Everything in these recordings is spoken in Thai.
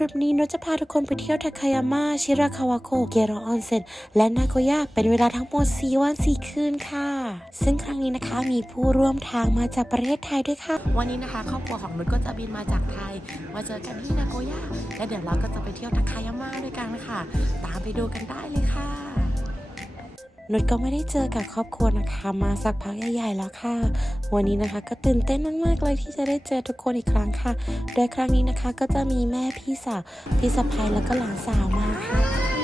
ริปนี้นุชจะพาทุกคนไปเที่ยวทาคายาม่าชิราคาวาโกเกโรออนเซ็นและนาโกย่าเป็นเวลาทั้งหมด 4 วัน 4 คืนค่ะ ซึ่งครั้งนี้นะคะมีผู้ร่วมทางมาจากประเทศไทยด้วยค่ะ วันนี้นะคะ ครอบครัวของนุชก็จะบินมาจากไทย มาเจอกันที่นาโกย่าและเดี๋ยวเราก็จะไปเที่ยวทาคายาม่าด้วยกันนะคะตามไปดูกันได้เลยค่ะ นุชก็ไม่ได้เจอกับครอบครัวนะคะ มาสักพักใหญ่ๆแล้วค่ะ วันนี้นะคะก็ตื่นเต้นมากๆเลยที่จะได้เจอทุกคนอีกครั้งค่ะ โดยครั้งนี้นะคะก็จะมีแม่พี่สาวพี่สะพ้ายแล้วก็หลานสาวมาค่ะ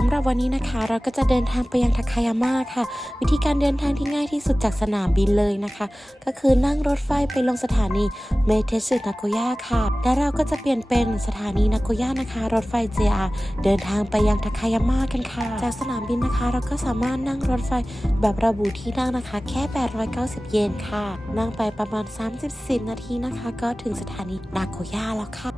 สำหรับวันนี้นะคะ เราก็จะเดินทางไปยังทาคายาม่าค่ะ วิธีการเดินทางที่ง่ายที่สุดจากสนามบินเลยนะคะ ก็คือนั่งรถไฟไปลงสถานีเมเทสึนาโกย่าค่ะ และเราก็จะเปลี่ยนเป็นสถานีนาโกย่านะคะ รถไฟ JR เดินทางไปยังทาคายาม่ากันค่ะ จากสนามบินนะคะ เราก็สามารถนั่งรถไฟแบบระบุที่นั่งนะคะ แค่ 890 เยนค่ะ นั่งไปประมาณ 30นาทีนะคะ ก็ถึงสถานีนาโกย่าแล้วค่ะ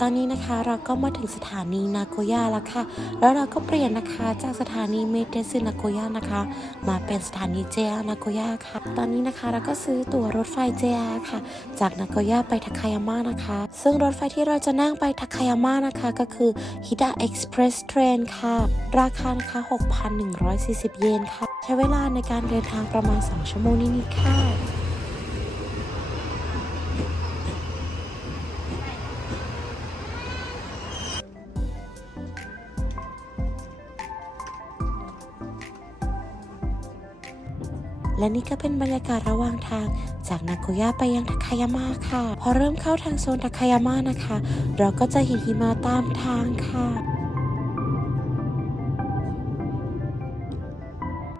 ตอนนี้นะคะเราก็มาถึงสถานีนาโกย่าแล้วค่ะ แล้วเราก็เปลี่ยนนะคะจากสถานีเมเทสึนาโกย่านะคะ มาเป็นสถานีเจียนาโกย่าค่ะ ตอนนี้นะคะเราก็ซื้อตั๋วรถไฟเจียค่ะ จากนาโกย่าไปทาคายาม่านะคะ ซึ่งรถไฟที่เราจะนั่งไปทาคายาม่านะคะก็คือ Hida Express Train ค่ะ ราคานะคะ6,140 เยนค่ะ ใช้เวลาในการเดินทางประมาณ 2 ชั่วโมงนิดๆค่ะ และนี่ก็เป็นบรรยากาศระหว่างทาง จากนากุย่าไปยังทาคายาม่าค่ะ พอเริ่มเข้าทางโซนทาคายาม่านะคะ เราก็จะเห็นหิมะตามทางค่ะ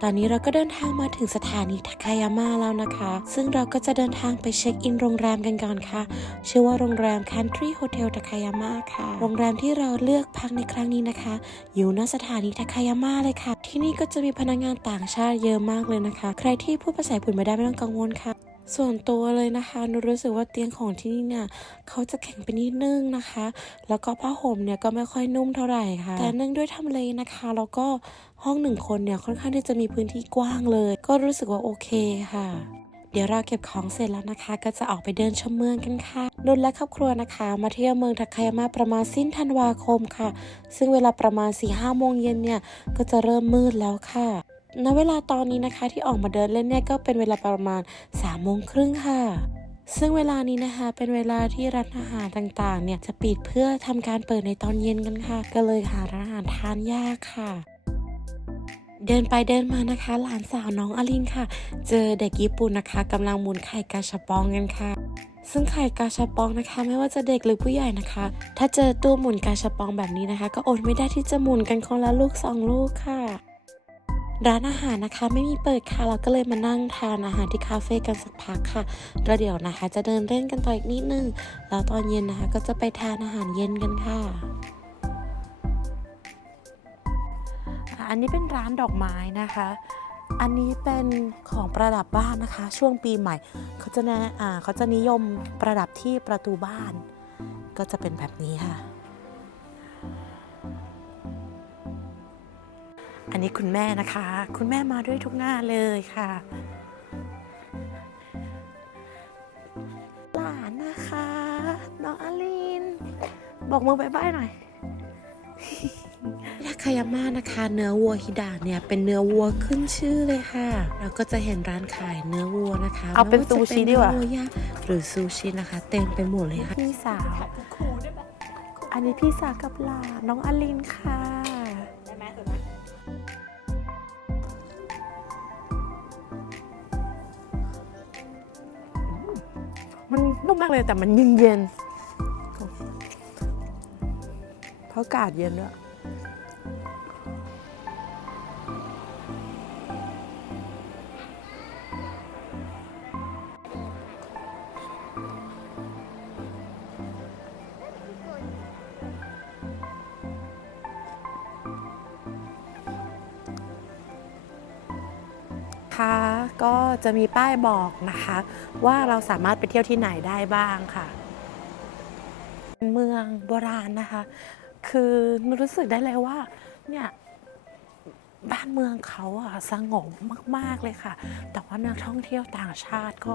อนนี้เราก็เดินทางมาถึงสถานีทาคายาม่าแล้วนะคะ ซึ่งเราก็จะเดินทางไปเช็คอินโรงแรมกันก่อนค่ะ ชื่อว่าโรงแรม Country Hotel ทาคายาม่าค่ะ โรงแรมที่เราเลือกพักในครั้งนี้นะคะ อยู่ณสถานีทาคายาม่าเลยค่ะ ที่นี่ก็จะมีพนักงานต่างชาติเยอะมากเลยนะคะ ใครที่พูดภาษาญี่ปุ่นไม่ได้ไม่ต้องกังวลค่ะ ส่วนตัวเลยนะคะหนูรู้สึกว่าเตียงของที่นี่เนี่ยเขาจะแข็งไปนิดนึงนะคะ แล้วก็ผ้าห่มเนี่ยก็ไม่ค่อยนุ่มเท่าไหร่ค่ะ แต่เนื่องด้วยทำเลนะคะแล้วก็ห้องหนึ่งคนเนี่ยค่อนข้างที่จะมีพื้นที่กว้างเลย ก็รู้สึกว่าโอเคค่ะ เดี๋ยวเราเก็บของเสร็จแล้วนะคะ ก็จะออกไปเดินชมเมืองกันค่ะนุนและครอบครัวนะคะ มาเที่ยวเมืองทาคายามาประมาณสิ้นธันวาคมค่ะ ซึ่งเวลาประมาณ4ี่ห้าโมงเย็นเนี่ยก็จะเริ่มมืดแล้วค่ะ ณเวลาตอนนี้นะคะที่ออกมาเดินเล่นเนี่ยก็เป็นเวลาประมาณ3ามโมงครึ่งค่ะ ซึ่งเวลานี้นะคะ เป็นเวลาที่ร้านอาหารต่างๆ เนี่ยจะปิดเพื่อทำการเปิดในตอนเย็นกันค่ะ ก็เลยหาร้านอาหารทานยากค่ะ เดินไปเดินมานะคะ หลานสาวน้องอลินค่ะ เจอเด็กญี่ปุ่นนะคะกำลังหมุนไข่กาชาปองกันค่ะซึ่งไข่กาชาปองนะคะ ไม่ว่าจะเด็กหรือผู้ใหญ่นะคะ ถ้าเจอตู้หมุนกาชาปองแบบนี้นะคะ ก็อดไม่ได้ที่จะหมุนกันคนละลูกสองลูกค่ะ ร้านอาหารนะคะไม่มีเปิดค่ะเราก็เลยมานั่งทานอาหารที่คาเฟ่กันสักพักค่ะแล้วเดี๋ยวนะคะ จะเดินเล่นกันต่ออีกนิดนึงแล้วตอนเย็นนะคะ ก็จะไปทานอาหารเย็นกันค่ะ อันนี้เป็นร้านดอกไม้นะคะ อันนี้เป็นของประดับบ้านนะคะ ช่วงปีใหม่เขาจะนะอ่าเขาจะนิยมประดับที่ประตูบ้าน ก็จะเป็นแบบนี้ค่ะ อันนี้คุณแม่นะคะ คุณแม่มาด้วยทุกงานเลยค่ะ หลานนะคะ น้องอลิน บอกมือบายบายหน่อยทาคายาม่านะคะ เนื้อวัวฮิดะเนี่ยเป็นเนื้อวัวขึ้นชื่อเลยค่ะ เราก็จะเห็นร้านขายเนื้อวัวนะคะเอาเป็นไม่ว่าจะซูชิดีกว่าเนื้อวัวย่างหรือซูชินะคะ เต็มไปหมดเลยค่ะพี่สาว อันนี้พี่สาวกับหลานน้องอลินค่ะ นุ่มมากเลยแต่มันเย็นเย็นเพราะอากาศเย็นด้วย คะ ก็จะมีป้ายบอกนะคะ ว่าเราสามารถไปเที่ยวที่ไหนได้บ้างค่ะ เป็นเมืองโบราณนะคะ คือมันรู้สึกได้เลยว่าเนี่ยบ้านเมืองเขาอะสงบมาก ๆ เลยค่ะ แต่ว่านักท่องเที่ยวต่างชาติก็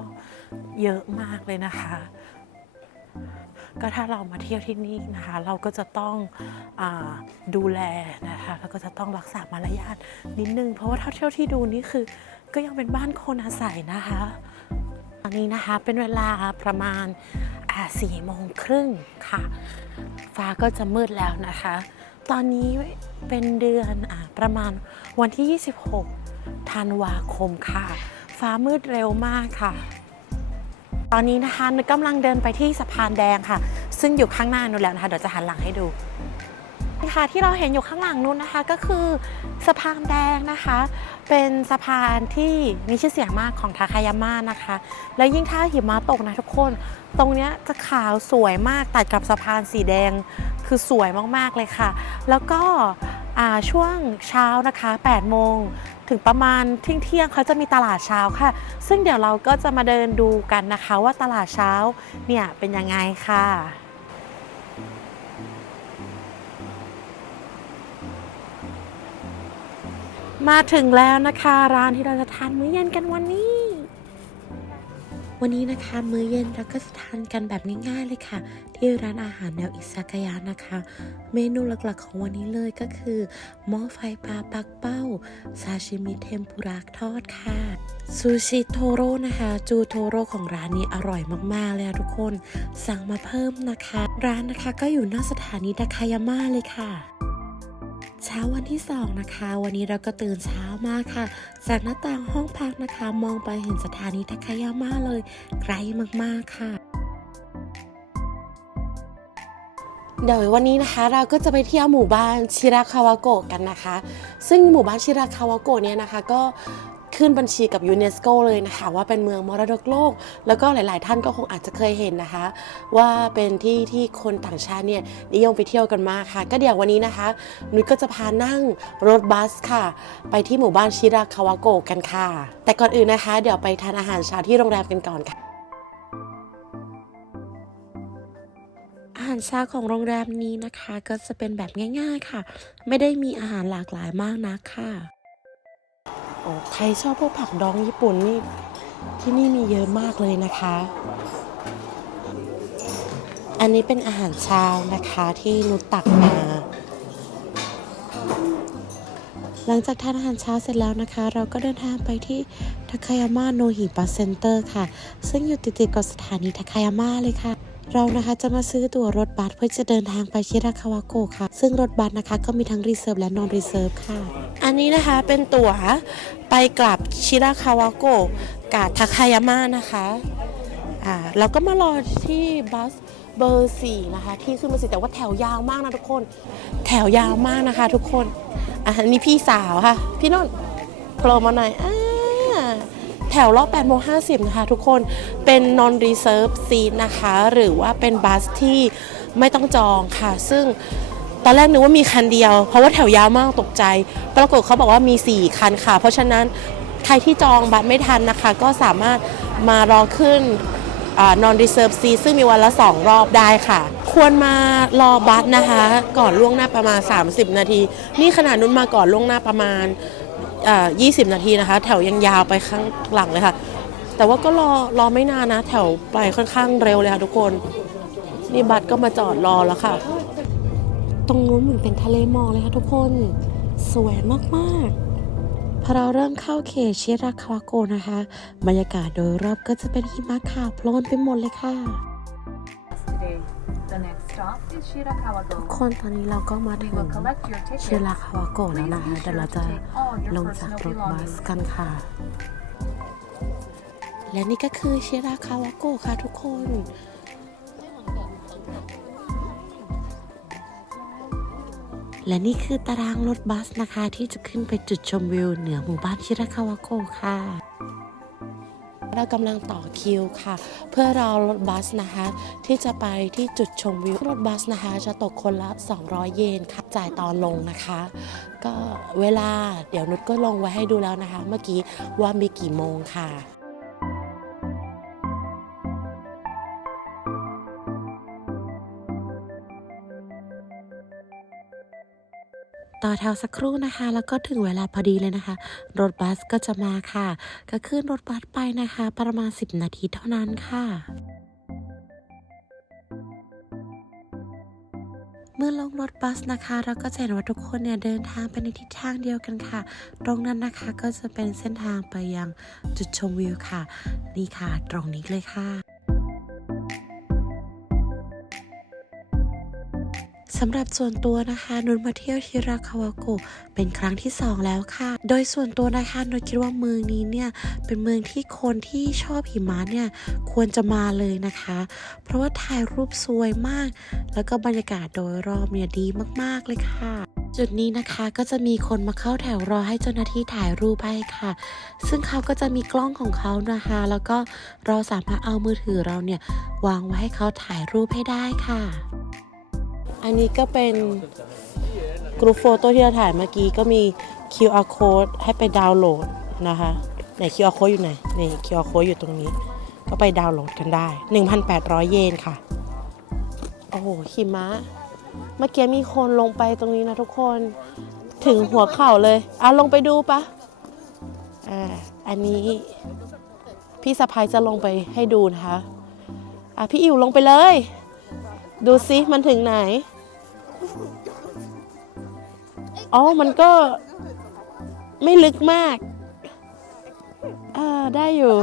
เยอะมากเลยนะคะ ก็ถ้าเรามาเที่ยวที่นี่นะคะ เราก็จะต้องอดูแลนะคะ แล้วก็จะต้องรักษามารยาทนิดนึง เพราะว่าเท่าเที่ยวที่ดูนี่คือ ก็ยังเป็นบ้านคนอาศัยนะคะตอนนี้นะคะเป็นเวลาประมาณสี่โมงครึ่งค่ะ ฟ้าก็จะมืดแล้วนะคะ ตอนนี้เป็นเดือนอประมาณวันที่ 26ธันวาคมค่ะ ฟ้ามืดเร็วมากค่ะ ตอนนี้นะคะนึกำลังเดินไปที่สะพานแดงค่ะ ซึ่งอยู่ข้างหน้านู้นแล้วนะคะ เดี๋ยวจะหันหลังให้ดู ค่ะที่เราเห็นอยู่ข้างหลังนู้นนะคะ ก็คือสะพานแดงนะคะ เป็นสะพานที่มีชื่อเสียงมากของทาคายาม่านะคะ แล้วยิ่งถ้าหิมะตกนะทุกคน ตรงนี้จะขาวสวยมากตัดกับสะพานสีแดงคือสวยมากๆเลยค่ะ แล้วก็ช่วงเช้านะคะ8โมงถึงประมาณเที่ยงเที่ยงเขาจะมีตลาดเช้าค่ะ ซึ่งเดี๋ยวเราก็จะมาเดินดูกันนะคะว่าตลาดเช้าเนี่ยเป็นยังไงค่ะ มาถึงแล้วนะคะ ร้านที่เราจะทานมื้อเย็นกันวันนี้ วันนี้นะคะมื้อเย็นเราก็จะทานกันแบบง่ายๆเลยค่ะ ที่ร้านอาหารแนวอิซากายะนะคะ เมนูหลักๆของวันนี้เลยก็คือหม้อไฟปลาปักเป้าซาชิมิเทมปุระทอดค่ะซูชิโทโร่นะคะ จูโทโร่ของร้านนี้อร่อยมากๆเลยทุกคนสั่งมาเพิ่มนะคะ ร้านนะคะก็อยู่หน้าสถานีทาคายาม่าเลยค่ะ ช้าวันที่สองนะคะ วันนี้เราก็ตื่นเช้ามากค่ะ จากหน้าต่างห้องพักนะคะ มองไปเห็นสถานีทาคายาม่าเลยไกลมากๆค่ะเดี๋ยววันนี้นะคะเราก็จะไปเที่ยวหมู่บ้านชิราคาวะโกะกันนะคะ ซึ่งหมู่บ้านชิราคาวะโกะเนี่ยนะคะ ก็ ขึ้นบัญชีกับยูเนสโกเลยนะคะ ว่าเป็นเมืองมรดกโลก แล้วก็หลาย ๆ ท่านก็คงอาจจะเคยเห็นนะคะ ว่าเป็นที่ที่คนต่างชาติเนี่ยนิยมไปเที่ยวกันมากค่ะ ก็เดี๋ยววันนี้นะคะนุ้ยก็จะพานั่งรถบัสค่ะ ไปที่หมู่บ้านชิราคาวาโกะกันค่ะ แต่ก่อนอื่นนะคะ เดี๋ยวไปทานอาหารเช้าที่โรงแรมกันก่อนค่ะอาหารเช้าของโรงแรมนี้นะคะ ก็จะเป็นแบบง่าย ๆ ค่ะ ไม่ได้มีอาหารหลากหลายมากนักค่ะ ใครชอบพวกผักดองญี่ปุ่นนี่ที่นี่มีเยอะมากเลยนะคะ อันนี้เป็นอาหารเช้านะคะที่นุตักมา หลังจากทานอาหารเช้าเสร็จแล้วนะคะ เราก็เดินทางไปที่ทาคายาม่าโนฮิบะเซ็นเตอร์ค่ะ ซึ่งอยู่ติดๆกับสถานีทาคายาม่าเลยค่ะ เรานะคะจะมาซื้อตั๋วรถบัสเพื่อจะเดินทางไปชิราคาวาโกะค่ะ ซึ่งรถบัสนะคะก็มีทั้งรีเซิร์ฟและนอนรีเซิร์ฟค่ะ อันนี้นะคะเป็นตั๋วไปกลับชิราคาวาโกะกับทาคายาม่านะคะอ่าเราก็มารอที่บัสเบอร์สี่นะคะที่ขึ้นมาสิแต่ว่าแถวยาวมากนะทุกคน แถวยาวมากนะคะ ทุกคนอะอันนี้พี่สาวค่ะ พี่นนท์โผล่มาหน่อยอ่า แถวรอบ8โมง50นะคะทุกคนเป็น non reserve seat นะคะ หรือว่าเป็นบัสที่ไม่ต้องจองค่ะ ซึ่งตอนแรกนึกว่ามีคันเดียว เพราะว่าแถวยาวมากตกใจ ปรากฏเขาบอกว่ามี 4 คันค่ะ เพราะฉะนั้นใครที่จองบัตรไม่ทันนะคะ ก็สามารถมารอขึ้นอ่า non reserve seat ซึ่งมีวันละ 2 รอบได้ค่ะ ควรมารอบัสนะคะ ก่อนล่วงหน้าประมาณ 30 นาที นี่ขนาดนุ้นมาก่อนล่วงหน้าประมาณ 20 นาทีนะคะ แถวยังยาวไปข้างหลังเลยค่ะ แต่ว่าก็รอรอไม่นานนะ แถวไปค่อนข้างเร็วเลยค่ะทุกคน นี่บัสก็มาจอดรอแล้วค่ะ ตรงนู้นเหมือนเป็นทะเลหมอกเลยค่ะทุกคน สวยมากๆพอเราเริ่มเข้าเขตชิราคาวาโกะนะคะ บรรยากาศโดยรอบก็จะเป็นหิมะขาวโพลนไปหมดเลยค่ะ ทุกคนตอนนี้เราก็มาถึง will collect your ชิราคาวาโกะแล้วนะคะเดี๋ยวเราจะลงจากรถบัสกันค่ะ และนี่ก็คือชิราคาวาโกะค่ะทุกคนและนี่คือตารางรถบัสนะคะที่จะขึ้นไปจุดชมวิวเหนือหมู่บ้านชิราคาวาโกะค่ะ เรากำลังต่อคิวค่ะ เพื่อรอรถบัสนะคะ ที่จะไปที่จุดชมวิวรถบัสนะคะ จะตกคนละ 200 เยนค่ะจ่ายตอนลงนะคะ ก็เวลาเดี๋ยวนุชก็ลงไว้ให้ดูแล้วนะคะ เมื่อกี้ว่ามีกี่โมงค่ะ ต่อแถวสักครู่นะคะ แล้วก็ถึงเวลาพอดีเลยนะคะ รถบัสก็จะมาค่ะ ก็ขึ้นรถบัสไปนะคะ ประมาณ 10 นาทีเท่านั้นค่ะเมื่อลงรถบัสนะคะเราก็จะเห็นว่าทุกคนเนี่ยเดินทางไปในทิศทางเดียวกันค่ะ ตรงนั้นนะคะก็จะเป็นเส้นทางไปยังจุดชมวิวค่ะ นี่ค่ะ ตรงนี้เลยค่ะ สำหรับส่วนตัวนะคะนุชมาเที่ยวชิราคาวาโกะเป็นครั้งที่สองแล้วค่ะ โดยส่วนตัวนะคะนุชคิดว่าเมืองนี้เนี่ยเป็นเมืองที่คนที่ชอบหิมะเนี่ยควรจะมาเลยนะคะ เพราะว่าถ่ายรูปสวยมาก แล้วก็บรรยากาศโดยรอบเนี่ยดีมากๆเลยค่ะจุดนี้นะคะก็จะมีคนมาเข้าแถวรอให้เจ้าหน้าที่ถ่ายรูปให้ค่ะ ซึ่งเขาก็จะมีกล้องของเขานะคะ แล้วก็เราสามารถเอามือถือเราเนี่ยวางไว้ให้เขาถ่ายรูปให้ได้ค่ะ อันนี้ก็เป็นกรุ๊ปโฟโต้ที่เราถ่ายเมื่อกี้ก็มี QR code ให้ไปดาวน์โหลดนะคะ ไหน QR code อยู่ไหน นี่ QR code อยู่ตรงนี้ ก็ไปดาวน์โหลดกันได้ 1,800 เยนค่ะ โอ้โหหิมะ เมื่อกี้มีคนลงไปตรงนี้นะทุกคน ถึงหัวเข่าเลยอะลงไปดูปะอ่า อันนี้พี่สะพายจะลงไปให้ดูนะคะ อะพี่อิ๋วลงไปเลย ดูซิมันถึงไหน อ๋อ มันก็ไม่ลึกมากอ่าได้อยู่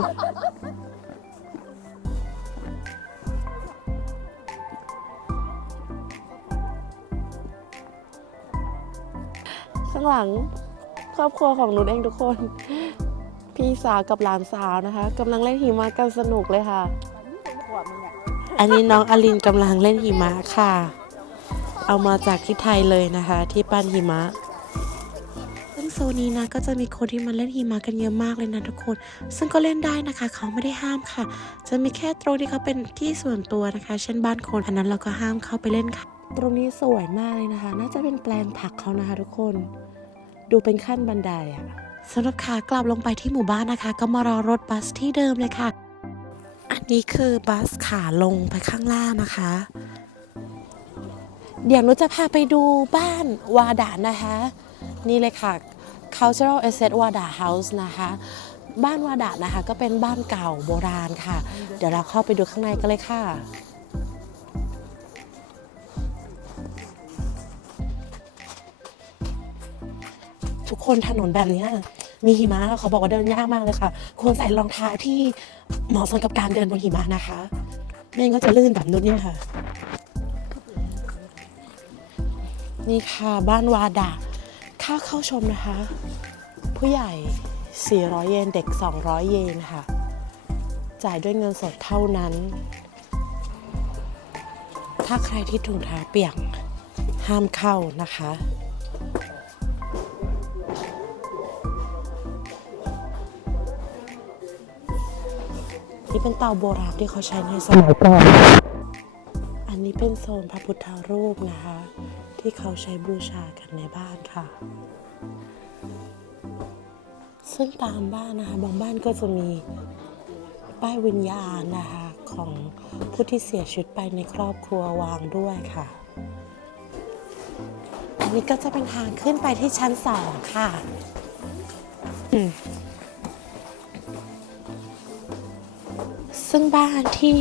ข้างหลังครอบครัวของหนูเองทุกคน พี่สาวกับหลานสาวนะคะกำลังเล่นหิมะกันสนุกเลยค่ะ อันนี้น้องอลินกำลังเล่นหิมะค่ะ เอามาจากที่ไทยเลยนะคะ ที่ปั้นหิมะซึ่งโซนนี้นะก็จะมีคนที่มาเล่นหิมะกันเยอะมากเลยนะทุกคน ซึ่งก็เล่นได้นะคะ เขาไม่ได้ห้ามค่ะ จะมีแค่ตรงที่เขาเป็นที่ส่วนตัวนะคะ เช่นบ้านคนอันนั้นเราก็ห้ามเข้าไปเล่นค่ะ ตรงนี้สวยมากเลยนะคะ น่าจะเป็นแปลงผักเขานะคะ ทุกคน ดูเป็นขั้นบันไดอะสำหรับขากลับลงไปที่หมู่บ้านนะคะ ก็มารอรถบัสที่เดิมเลยค่ะ อันนี้คือบัสขาลงไปข้างล่างนะคะ เดี๋ยวหนุจะพาไปดูบ้านวาดานะคะ นี่เลยค่ะ Cultural Estate Wada House นะคะ บ้านวาดานะคะ ก็เป็นบ้านเก่าโบราณค่ะ เดี๋ยวเราเข้าไปดูข้างในกันเลยค่ะทุกคนถนนแบบนี้มีหิมะเขาบอกว่าเดินยากมากเลยค่ะ ควรใส่รองเท้าที่เหมาะสมกับการเดินบนหิมะนะคะ ไม่งั้นก็จะลื่นแบบนู้นเนี่ยค่ะ นี่ค่ะบ้านวาดาค่าเข้าชมนะคะ ผู้ใหญ่ 400 เยนเด็ก 200 เยนค่ะ จ่ายด้วยเงินสดเท่านั้น ถ้าใครที่ถุงเท้าเปียกห้ามเข้านะคะนี่เป็นเตาโบราณที่เขาใช้ในสมัยก่อน อันนี้เป็นโซนพระพุทธรูปนะคะ ที่เขาใช้บูชากันในบ้านค่ะ ซึ่งตามบ้านนะคะ บางบ้านก็จะมีป้ายวิญญาณนะคะ ของผู้ที่เสียชีวิตไปในครอบครัววางด้วยค่ะ อันนี้ก็จะเป็นทางขึ้นไปที่ชั้นสองค่ะซึ่งบ้านที่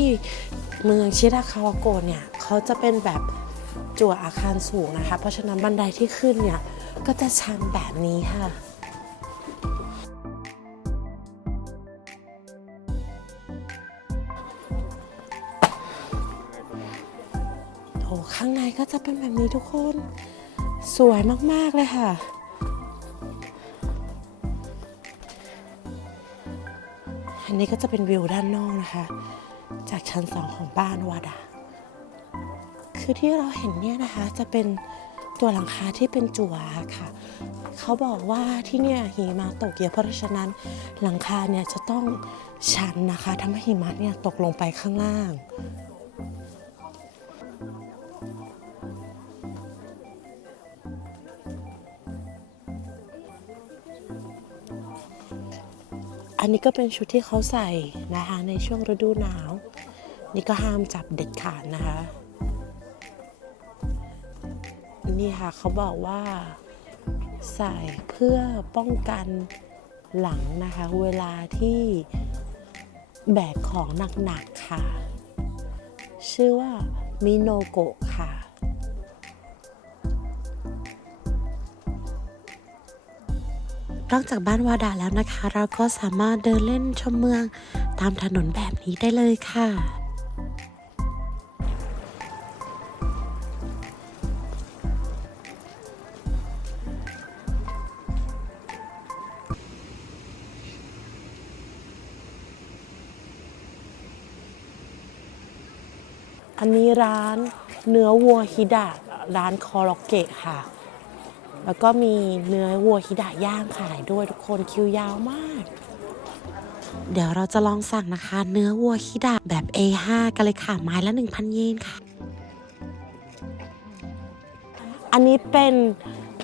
เมืองชิราคาวาโกเนี่ย เขาจะเป็นแบบ จั่วอาคารสูงนะคะ เพราะฉะนั้นบันไดที่ขึ้นเนี่ยก็จะชันแบบนี้ค่ะโอ้ข้างในก็จะเป็นแบบนี้ทุกคน สวยมาก ๆ เลยค่ะอันนี้ก็จะเป็นวิวด้านนอกนะคะ จากชั้นสองของบ้านวาดา คือที่เราเห็นเนี่ยนะคะจะเป็นตัวหลังคาที่เป็นจั่วค่ะ เขาบอกว่าที่เนี่ยหิมะตกเยอะเพราะฉะนั้นหลังคาเนี่ยจะต้องชันนะคะทำให้หิมะเนี่ยตกลงไปข้างล่างอันนี้ก็เป็นชุดที่เขาใส่นะคะในช่วงฤดูหนาว นี่ก็ห้ามจับเด็ดขาดนะคะ นี่ค่ะเขาบอกว่าใส่เพื่อป้องกันหลังนะคะ เวลาที่แบกของหนักๆค่ะ ชื่อว่ามิโนโกะค่ะ นอกจากบ้านวาดาแล้วนะคะ เราก็สามารถเดินเล่นชมเมืองตามถนนแบบนี้ได้เลยค่ะ อันนี้ร้านเนื้อวัวฮิดะร้านคอร็อกเกะค่ะ แล้วก็มีเนื้อวัวฮิดะย่างขายด้วยทุกคนคิวยาวมาก เดี๋ยวเราจะลองสั่งนะคะ เนื้อวัวฮิดะแบบ A5 กันเลยค่ะ ไม้ละ 1,000 เยนค่ะ อันนี้เป็น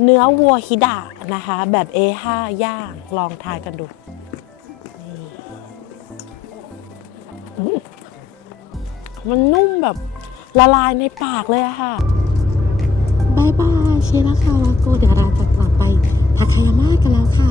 เนื้อวัวฮิดะนะคะ แบบ A5 ย่างลองทายกันดู มันนุ่มแบบละลายในปากเลยอะค่ะบายบายเชลคาวาโกเดี๋ยวเราจะกลับไปทาคายาม่ากันแล้วค่ะ